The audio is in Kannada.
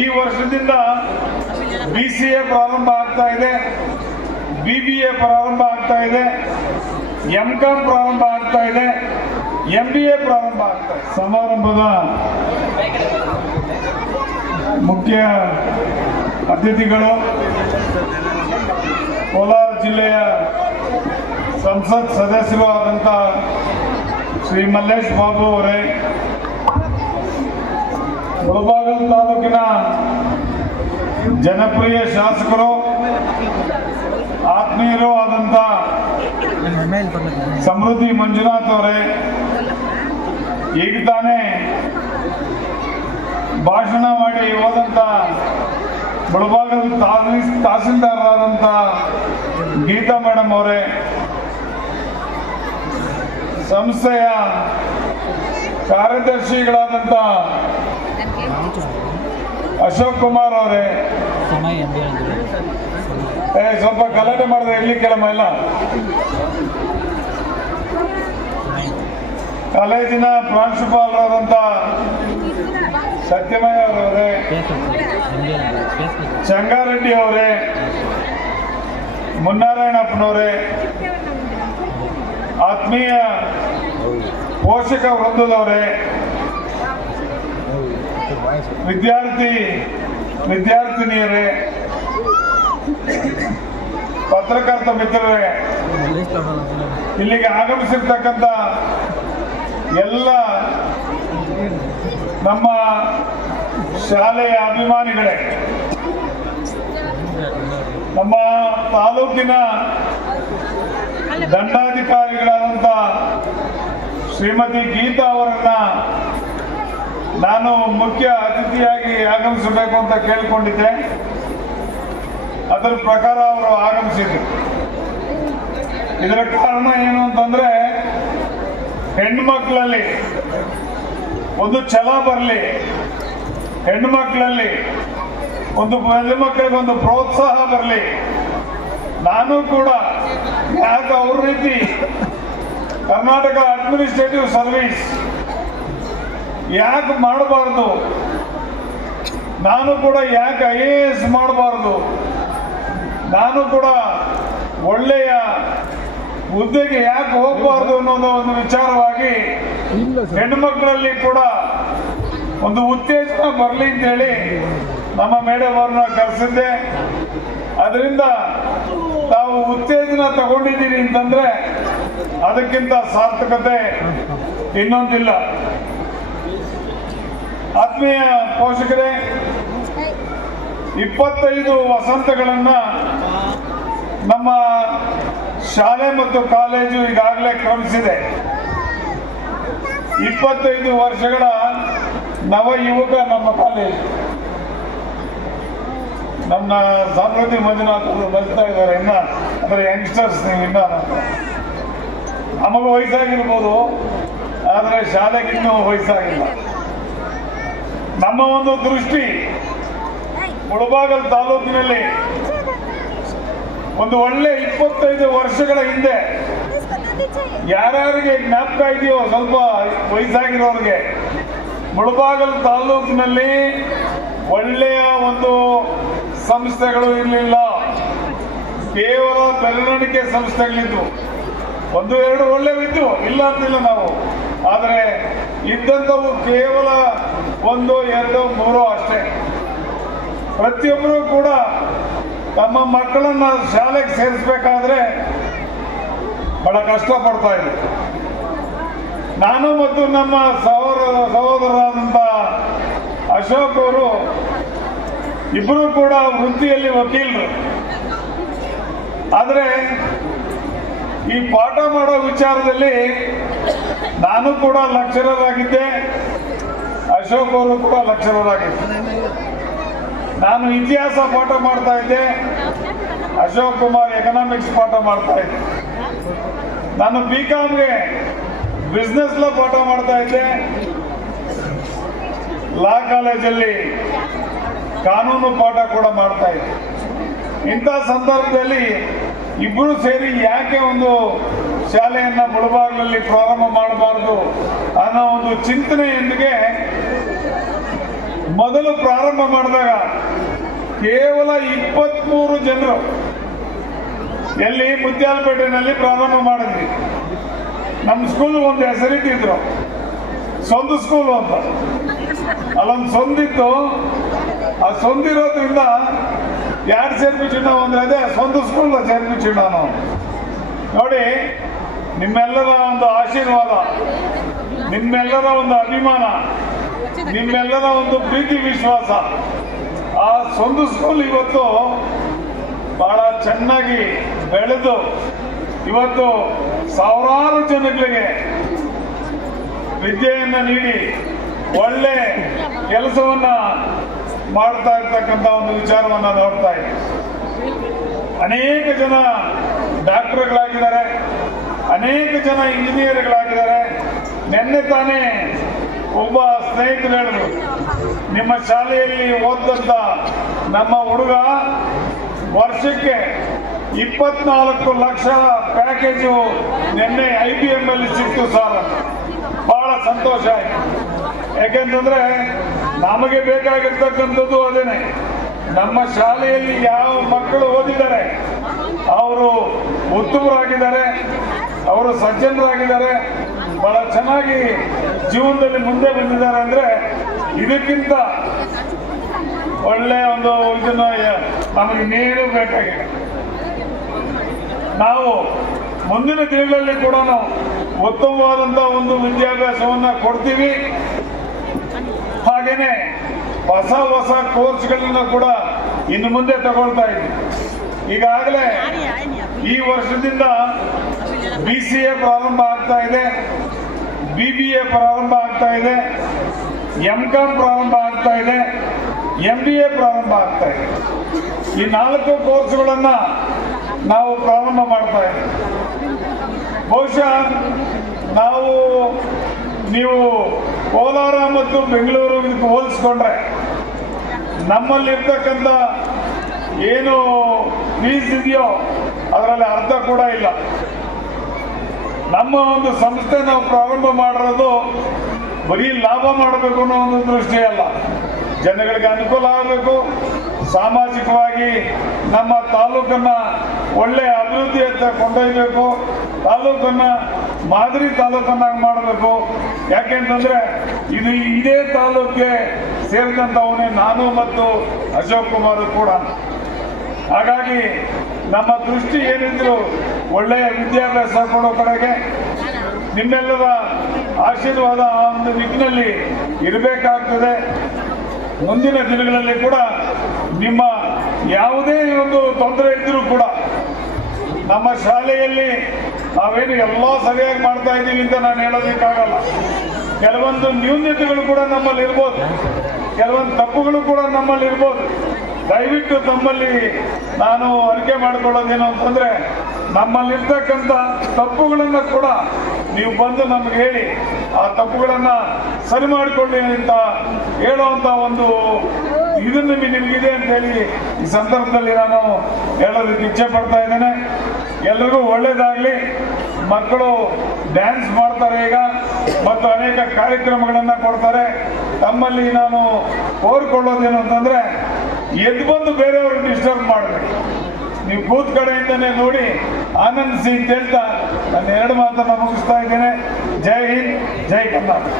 ಈ ವರ್ಷದಿಂದ ಬಿ ಸಿ ಎ ಪ್ರಾರಂಭ ಆಗ್ತಾ ಇದೆ. ಬಿಬಿಎ ಎ ಪ್ರಾರಂಭ ಆಗ್ತಾ ಇದೆ. ಎಂ ಕಾಮ್ ಪ್ರಾರಂಭ ಆಗ್ತಾ ಇದೆ. ಎಂ ಬಿ ಎ ಪ್ರಾರಂಭ ಆಗ್ತಾ ಸಮಾರಂಭದ ಮುಖ್ಯ ಅತಿಥಿಗಳು, ಕೋಲಾರ ಜಿಲ್ಲೆಯ ಸಂಸತ್ ಸದಸ್ಯರು ಆದಂಥ ಶ್ರೀ ಮಲ್ಲೇಶ್ ಬಾಬು ಅವರೇ ಮುಳಬಾಗಲ್ ತಾಲೂಕಿನ ಜನಪ್ರಿಯ ಶಾಸಕರು, ಆತ್ಮೀಯರು ಆದಂತ ಸಮೃದ್ಧಿ ಮಂಜುನಾಥ್ ಅವರೇ, ಈಗ ತಾನೇ ಭಾಷಣ ಮಾಡಿ ಹೋದಂತ ಮುಳಬಾಗಲ್ ತಹಸೀಲ್ ತಹಸೀಲ್ದಾರರಾದಂಥ ಗೀತಾ ಮೇಡಮ್ ಅವರೇ, ಸಂಸ್ಥೆಯ ಕಾರ್ಯದರ್ಶಿಗಳಾದಂಥ ಅಶೋಕ್ ಕುಮಾರ್ ಅವರೇ. ಏ ಸ್ವಲ್ಪ ಗಲಾಟೆ ಮಾಡಿದ್ರೆ ಇರ್ಲಿಕ್ಕೆಲ್ಲಮ್ಮ ಇಲ್ಲ? ಕಾಲೇಜಿನ ಪ್ರಾಂಶುಪಾಲರಾದಂಥ ಸತ್ಯಮಯ ಅವರೇ ಫೇಸ್ಬುಕ್ ಎಂ ಬಿ ಅಂದ್ರೆ ಫೇಸ್ಬುಕ್ ಚಂಗಾರೆಡ್ಡಿ ಅವರೇ. ಮುನ್ನಾರಾಯಣಪ್ಪನವರೇ. ಆತ್ಮೀಯ ಪೋಷಕ ವೃಂದದವರೇ. ವಿದ್ಯಾರ್ಥಿ, ವಿದ್ಯಾರ್ಥಿನಿಯರೇ, ಪತ್ರಕರ್ತ ಮಿತ್ರರೇ, ಇಲ್ಲಿಗೆ ಆಗಮಿಸಿರ್ತಕ್ಕಂಥ ಎಲ್ಲ ನಮ್ಮ ಶಾಲೆಯ ಅಭಿಮಾನಿಗಳೇ, ನಮ್ಮ ತಾಲೂಕಿನ ದಂಡಾಧಿಕಾರಿಗಳಾದಂಥ ಶ್ರೀಮತಿ ಗೀತಾ ಅವರನ್ನ ನಾನು ಮುಖ್ಯ ಅತಿಥಿಯಾಗಿ ಆಗಮಿಸಬೇಕು ಅಂತ ಕೇಳಿಕೊಂಡಿದ್ದೆ. ಅದರ ಪ್ರಕಾರ ಅವರು ಆಗಮಿಸಿದ್ರು. ಇದರ ಕಾರಣ ಏನು ಅಂತಂದ್ರೆ, ಹೆಣ್ಮಕ್ಳಲ್ಲಿ ಒಂದು ಛಲ ಬರಲಿ. ಹೆಣ್ಣು ಮಕ್ಕಳಲ್ಲಿ ಒಂದು ಹೆಣ್ಣು ಮಕ್ಕಳಿಗೆ ಒಂದು ಪ್ರೋತ್ಸಾಹ ಬರಲಿ. ನಾನು ಕೂಡ ಯಾಕೆ ಅವ್ರ ರೀತಿ ಕರ್ನಾಟಕ ಅಡ್ಮಿನಿಸ್ಟ್ರೇಟಿವ್ ಸರ್ವಿಸ್ ಯಾಕೆ ಮಾಡಬಾರ್ದು? ನಾನು ಕೂಡ ಯಾಕೆ ಐ ಎ ಎಸ್ ಮಾಡಬಾರ್ದು? ನಾನು ಕೂಡ ಒಳ್ಳೆಯ ಹುದ್ದೆಗೆ ಯಾಕೆ ಹೋಗಬಾರ್ದು ಅನ್ನೋದು ಒಂದು ವಿಚಾರವಾಗಿ ಹೆಣ್ಮಕ್ಳಲ್ಲಿ ಕೂಡ ಒಂದು ಉತ್ತೇಜನ ಬರಲಿ ಅಂತೇಳಿ ನಮ್ಮ ಮೇಡಮ್ ಅವ್ರನ್ನ ಕರೆಸಿದ್ದೆ. ಅದರಿಂದ ತಾವು ಉತ್ತೇಜನ ತಗೊಂಡಿದ್ದೀರಿ ಅಂತಂದ್ರೆ ಅದಕ್ಕಿಂತ ಸಾರ್ಥಕತೆ ಇನ್ನೊಂದಿಲ್ಲ. ಆತ್ಮೀಯ ಪೋಷಕರೇ, ಇಪ್ಪತ್ತೈದು ವಸಂತಗಳನ್ನ ನಮ್ಮ ಶಾಲೆ ಮತ್ತು ಕಾಲೇಜು ಈಗಾಗಲೇ ಕ್ರಮಿಸಿದೆ. ಇಪ್ಪತ್ತೈದು ವರ್ಷಗಳ ನವ ಯುವಕ ನಮ್ಮ ಕಾಲೇಜು. ನಮ್ಮ ಸಮೃದ್ಧಿ ಮಂಜುನಾಥ್ ಅವರು ಬರ್ತಾ ಇದ್ದಾರೆ ಇನ್ನ, ಅಂದ್ರೆ ಯಂಗ್ಸ್ಟರ್ಸ್ ನೀವು ಇನ್ನ ನಮಗೆ ವಯಸ್ಸಾಗಿರ್ಬೋದು, ಆದರೆ ಶಾಲೆಗೆ ಇನ್ನೂ ವಯಸ್ಸಾಗಿಲ್ಲ. ನಮ್ಮ ಒಂದು ದೃಷ್ಟಿ ಮುಳಬಾಗಲ್ ತಾಲೂಕಿನಲ್ಲಿ ಒಂದು ಒಳ್ಳೆ ಇಪ್ಪತ್ತೈದು ವರ್ಷಗಳ ಹಿಂದೆ ಯಾರ್ಯಾರಿಗೆ ಜ್ಞಾಪಕ ಇದೆಯೋ ಸ್ವಲ್ಪ ವಯಸ್ಸಾಗಿರೋರಿಗೆ ಮುಳಬಾಗಲ್ ತಾಲೂಕಿನಲ್ಲಿ ಒಳ್ಳೆಯ ಒಂದು ಸಂಸ್ಥೆಗಳು ಇರಲಿಲ್ಲ. ಕೇವಲ ಬೆರಳಿಕೆ ಸಂಸ್ಥೆಗಳಿದ್ವು ಒಂದು, ಎರಡು ಒಳ್ಳೆವಿದ್ದು ಇಲ್ಲ ಅಂತಿಲ್ಲ ನಾವು. ಆದರೆ ಇದ್ದಂಥವು ಕೇವಲ ಒಂದು, ಎರಡು, ಮೂರು ಅಷ್ಟೇ. ಪ್ರತಿಯೊಬ್ಬರು ಕೂಡ ತಮ್ಮ ಮಕ್ಕಳನ್ನ ಶಾಲೆಗೆ ಸೇರಿಸಬೇಕಾದ್ರೆ ಬಹಳ ಕಷ್ಟ ಪಡ್ತಾ ಇದ್ರು ನಾನು ಮತ್ತು ನಮ್ಮ ಸಹೋದರ ಸಹೋದರರಾದಂಥ ಅಶೋಕ್ ಅವರು ಇಬ್ಬರು ಕೂಡ ವೃತ್ತಿಯಲ್ಲಿ ವಕೀಲರು. ಆದರೆ ಈ ಪಾಠ ಮಾಡೋ ವಿಚಾರದಲ್ಲಿ ನಾನು ಕೂಡ ಲೆಕ್ಚರರ್ ಆಗಿದ್ದೆ ಅಶೋಕ್ ಅವರು ಕೂಡ ಆಗಿದ್ದೆ ನಾನು ಇತಿಹಾಸ ಪಾಠ ಮಾಡ್ತಾ ಇದ್ದೆ. ಅಶೋಕ್ ಕುಮಾರ್ ಎಕನಾಮಿಕ್ಸ್ ಪಾಠ ಮಾಡ್ತಾ ಇದ್ದೆ. ನಾನು ಬಿ ಕಾಮ್ಗೆ ಬಿಸ್ನೆಸ್ ಲ ಪಾಠ ಮಾಡ್ತಾ ಇದ್ದೆ. ಲಾ ಕಾಲೇಜಲ್ಲಿ ಕಾನೂನು ಪಾಠ ಕೂಡ ಮಾಡ್ತಾ ಇದ್ದೆ. ಇಂಥ ಸಂದರ್ಭದಲ್ಲಿ ಇಬ್ಬರು ಸೇರಿ ಯಾಕೆ ಒಂದು ಶಾಲೆಯನ್ನ ಮುಳಬಾಗಿಲಲ್ಲಿ ಪ್ರಾರಂಭ ಮಾಡಬಾರ್ದು ಅನ್ನೋ ಒಂದು ಚಿಂತನೆಯೊಂದಿಗೆ ಮೊದಲು ಪ್ರಾರಂಭ ಮಾಡಿದಾಗ ಕೇವಲ ಇಪ್ಪತ್ಮೂರು ಜನರು ಎಲ್ಲಿ ಮುತ್ಯಾಲಪೇಟೆನಲ್ಲಿ ಪ್ರಾರಂಭ ಮಾಡಿದ್ವಿ. ನಮ್ಮ ಸ್ಕೂಲ್ ಒಂದು ಹೆಸರಿಟ್ಟಿದ್ರು. ಸ್ವಂತ ಸ್ಕೂಲ್ ಅಂತ. ಅಲ್ಲೊಂದು ಸೊಂದಿತ್ತು ಆ ಸೊಂದಿರೋದ್ರಿಂದ ಯಾರು ಸೇರ್ಬಿಟ್ಟು ನಾವು ಅಂದ್ರೆ ಅದೇ ಸ್ವಂತ ಸ್ಕೂಲ್ ಸೇರ್ಬಿಟ್ಟು ನಾವು ನೋಡಿ, ನಿಮ್ಮೆಲ್ಲರ ಒಂದು ಆಶೀರ್ವಾದ, ನಿಮ್ಮೆಲ್ಲರ ಒಂದು ಅಭಿಮಾನ. ನಿಮ್ಮೆಲ್ಲರ ಒಂದು ಪ್ರೀತಿ ವಿಶ್ವಾಸ. ಆ ಸ್ವಂತ ಸ್ಕೂಲ್ ಇವತ್ತು ಬಹಳ ಚೆನ್ನಾಗಿ ಬೆಳೆದು ಇವತ್ತು ಸಾವಿರಾರು ಜನಗಳಿಗೆ ವಿದ್ಯೆಯನ್ನು ನೀಡಿ ಒಳ್ಳೆ ಕೆಲಸವನ್ನ ಮಾಡ್ತಾ ಇರ್ತಕ್ಕಂಥ ಒಂದು ವಿಚಾರವನ್ನ ನೋಡ್ತಾ ಇದ್ದೀವಿ ಅನೇಕ ಜನ ಡಾಕ್ಟರ್ಗಳಾಗಿದ್ದಾರೆ, ಅನೇಕ ಜನ ಇಂಜಿನಿಯರ್ಗಳಾಗಿದ್ದಾರೆ ನಿನ್ನೆ ತಾನೇ ಒಬ್ಬ ಸ್ನೇಹಿತರು ಹೇಳಿದ್ರು ನಿಮ್ಮ ಶಾಲೆಯಲ್ಲಿ ಓದಂತ ನಮ್ಮ ಹುಡುಗ ವರ್ಷಕ್ಕೆ ಇಪ್ಪತ್ನಾಲ್ಕು ಲಕ್ಷ ಪ್ಯಾಕೇಜು ನಿನ್ನೆ ಐ ಬಿ ಎಂ ಅಲ್ಲಿ ಸಿಕ್ತು ಸರ್. ಬಹಳ ಸಂತೋಷ ಆಯ್ತು. ಯಾಕೆಂತಂದ್ರೆ ನಮಗೆ ಬೇಕಾಗಿರ್ತಕ್ಕಂಥದ್ದು ಅದೇನೆ. ನಮ್ಮ ಶಾಲೆಯಲ್ಲಿ ಯಾವ ಮಕ್ಕಳು ಓದಿದ್ದಾರೆ, ಅವರು ಉತ್ತಮರಾಗಿದ್ದಾರೆ ಅವರು ಸಜ್ಜನರಾಗಿದ್ದಾರೆ, ಬಹಳ ಚೆನ್ನಾಗಿ ಜೀವನದಲ್ಲಿ ಮುಂದೆ ಬಂದಿದ್ದಾರೆ ಅಂದ್ರೆ ಇದಕ್ಕಿಂತ ಒಳ್ಳೆ ಒಂದು ಇದನ್ನ ನಮಗೆ ನೀರು ಬೇಕಾಗಿದೆ. ನಾವು ಮುಂದಿನ ದಿನಗಳಲ್ಲಿ ಕೂಡ ಉತ್ತಮವಾದಂತ ಒಂದು ವಿದ್ಯಾಭ್ಯಾಸವನ್ನ ಕೊಡ್ತೀವಿ. ಹಾಗೇನೆ ಹೊಸ ಹೊಸ ಕೋರ್ಸ್ಗಳನ್ನ ಕೂಡ ಇನ್ನು ಮುಂದೆ ತಗೊಳ್ತಾ ಇದ್ವಿ ಈಗಾಗಲೇ ಈ ವರ್ಷದಿಂದ ಬಿ ಸಿ ಎ ಪ್ರಾರಂಭ ಆಗ್ತಾ ಇದೆ. ಬಿ ಬಿ ಪ್ರಾರಂಭ ಆಗ್ತಾ ಇದೆ ಎಂ ಕಾಮ್ ಪ್ರಾರಂಭ ಆಗ್ತಾ ಇದೆ ಎಂ ಬಿ ಎ ಪ್ರಾರಂಭ ಆಗ್ತಾ ಇದೆ. ಈ ನಾಲ್ಕು ಕೋರ್ಸ್ಗಳನ್ನ ನಾವು ಪ್ರಾರಂಭ ಮಾಡ್ತಾ ಇದ್ದೀವಿ. ಬಹುಶಃ ನಾವು, ನೀವು ಕೋಲಾರ ಮತ್ತು ಬೆಂಗಳೂರು ಇದಕ್ಕೆ ಹೋಲಿಸ್ಕೊಂಡ್ರೆ ನಮ್ಮಲ್ಲಿರ್ತಕ್ಕಂಥ ಏನು ಫೀಸ್ ಇದೆಯೋ ಅದರಲ್ಲಿ ಅರ್ಥ ಕೂಡ ಇಲ್ಲ. ನಮ್ಮ ಒಂದು ಸಂಸ್ಥೆ ನಾವು ಪ್ರಾರಂಭ ಮಾಡಿರೋದು ಬರೀ ಲಾಭ ಮಾಡಬೇಕು ಅನ್ನೋ ಒಂದು ದೃಷ್ಟಿ ಅಲ್ಲ. ಜನಗಳಿಗೆ ಅನುಕೂಲ ಆಗಬೇಕು. ಸಾಮಾಜಿಕವಾಗಿ ನಮ್ಮ ತಾಲೂಕನ್ನ ಒಳ್ಳೆ ಅಭಿವೃದ್ಧಿಯತ್ತ ಕೊಂಡೊಯ್ಯಬೇಕು ತಾಲೂಕನ್ನ ಮಾದರಿ ತಾಲೂಕನ್ನಾಗಿ ಮಾಡಬೇಕು. ಯಾಕೆಂತಂದ್ರೆ ಇದು ಇದೇ ತಾಲೂಕಿಗೆ ಸೇರಿದಂಥವನೇ ನಾನು ಮತ್ತು ಅಶೋಕ್ ಕುಮಾರ್ ಕೂಡ. ಹಾಗಾಗಿ ನಮ್ಮ ದೃಷ್ಟಿ ಏನಿದ್ರು ಒಳ್ಳೆಯ ವಿದ್ಯಾಭ್ಯಾಸ ಕೊಡೋ ಕಡೆಗೆ ನಿಮ್ಮೆಲ್ಲರ ಆಶೀರ್ವಾದ ಆ ಒಂದು ನಿಟ್ಟಿನಲ್ಲಿ ಇರಬೇಕಾಗ್ತದೆ. ಮುಂದಿನ ದಿನಗಳಲ್ಲಿ ಕೂಡ ನಿಮ್ಮ ಯಾವುದೇ ಒಂದು ತೊಂದರೆ ಇದ್ದರೂ ಕೂಡ ನಮ್ಮ ಶಾಲೆಯಲ್ಲಿ ನಾವೇನು ಎಲ್ಲ ಸರಿಯಾಗಿ ಮಾಡ್ತಾ ಇದ್ದೀವಿ ಅಂತ ನಾನು ಹೇಳೋದಕ್ಕಾಗಲ್ಲ. ಕೆಲವೊಂದು ನ್ಯೂನ್ಯತೆಗಳು ಕೂಡ ನಮ್ಮಲ್ಲಿ ಇರ್ಬೋದು ಕೆಲವೊಂದು ತಪ್ಪುಗಳು ಕೂಡ ನಮ್ಮಲ್ಲಿ ಇರ್ಬೋದು ದಯವಿಟ್ಟು ತಮ್ಮಲ್ಲಿ ನಾನು ಅರಿಕೆ ಮಾಡಿಕೊಳ್ಳೋದೇನು ಅಂತಂದ್ರೆ, ನಮ್ಮಲ್ಲಿರ್ತಕ್ಕಂಥ ತಪ್ಪುಗಳನ್ನ ಕೂಡ ನೀವು ಬಂದು ನಮ್ಗೆ ಹೇಳಿ, ಆ ತಪ್ಪುಗಳನ್ನ ಸರಿ ಮಾಡಿಕೊಳ್ಳಿ ಅಂತ ಹೇಳುವಂತ ಒಂದು ಇದನ್ನು ನಿಮಗಿದೆ ಅಂತ ಹೇಳಿ ಈ ಸಂದರ್ಭದಲ್ಲಿ ನಾನು ಹೇಳೋದಕ್ಕೆ ಇಚ್ಛೆ ಪಡ್ತಾ ಇದ್ದೇನೆ. ಎಲ್ಲರಿಗೂ ಒಳ್ಳೇದಾಗ್ಲಿ. ಮಕ್ಕಳು ಡ್ಯಾನ್ಸ್ ಮಾಡ್ತಾರೆ ಈಗ ಮತ್ತು ಅನೇಕ ಕಾರ್ಯಕ್ರಮಗಳನ್ನ ಕೊಡ್ತಾರೆ. ತಮ್ಮಲ್ಲಿ ನಾನು ಕೋರ್ಕೊಳ್ಳೋದೇನು ಅಂತಂದ್ರೆ ಎದ್ದು ಬಂದು ಬೇರೆಯವ್ರನ್ನ ಡಿಸ್ಟರ್ಬ್ ಮಾಡಬೇಕು ನೀವು ಕೂತ್ ಕಡೆಯಿಂದನೇ ನೋಡಿ ಆನಂದಿಸಿ ಅಂತ ಹೇಳ್ತಾ ನಾನು ಎರಡು ಮಾತನ್ನ ಮುಗಿಸ್ತಾ ಇದ್ದೇನೆ. ಜೈ ಹಿಂದ್, ಜೈ ಕರ್ನಾಟಕ.